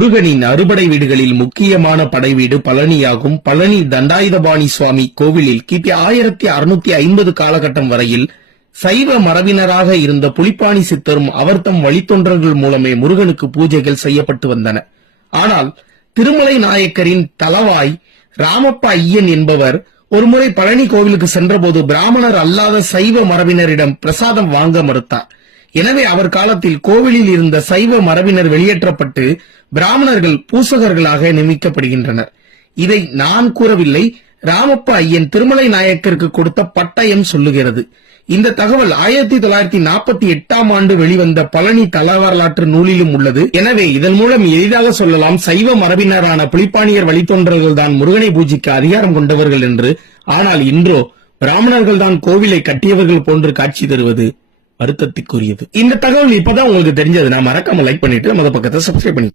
முருகனின் அறுபடை வீடுகளில் முக்கியமான படை வீடு பழனியாகும். பழனி தண்டாயுதபாணி சுவாமி கோவிலில் கிபி 1650 காலகட்டம் வரையில் சைவ மரபினராக இருந்த புலிப்பாணி சித்தரும் அவர்தம் வழித்தொன்றர்கள் மூலமே முருகனுக்கு பூஜைகள் செய்யப்பட்டு வந்தன. ஆனால் திருமலை நாயக்கரின் தலவாய் ராமப்ப ஐயன் என்பவர் ஒருமுறை பழனி கோவிலுக்கு சென்றபோது பிராமணர் அல்லாத சைவ மரபினரிடம் பிரசாதம் வாங்க மறுத்தார். எனவே அவர் காலத்தில் கோவிலில் இருந்த சைவ மரபினர் வெளியேற்றப்பட்டு பிராமணர்கள் பூசகர்களாக நியமிக்கப்படுகின்றனர். இதை நான் கூறவில்லை, ராமப்ப ஐயன் திருமலை நாயக்கருக்கு கொடுத்த பட்டயம் சொல்லுகிறது. இந்த தகவல் 1948ஆம் ஆண்டு வெளிவந்த பழனி தல வரலாற்று நூலிலும் உள்ளது. எனவே இதன் மூலம் எளிதாக சொல்லலாம், சைவ மரபினரான புலிப்பாணியர் வழித்தோன்றர்கள் தான் முருகனை பூஜிக்க அதிகாரம் கொண்டவர்கள் என்று. ஆனால் இன்றோ பிராமணர்கள் தான் கோவிலை கட்டியவர்கள் போன்று காட்சி தருவது வருத்தத்திற்குரியது. இந்த தகவல் இப்பதான் உங்களுக்கு தெரிஞ்சதுன்னா மறக்காம லைக் பண்ணிட்டு நம்ம பக்கத்தை சப்ஸ்கிரைப் பண்ணி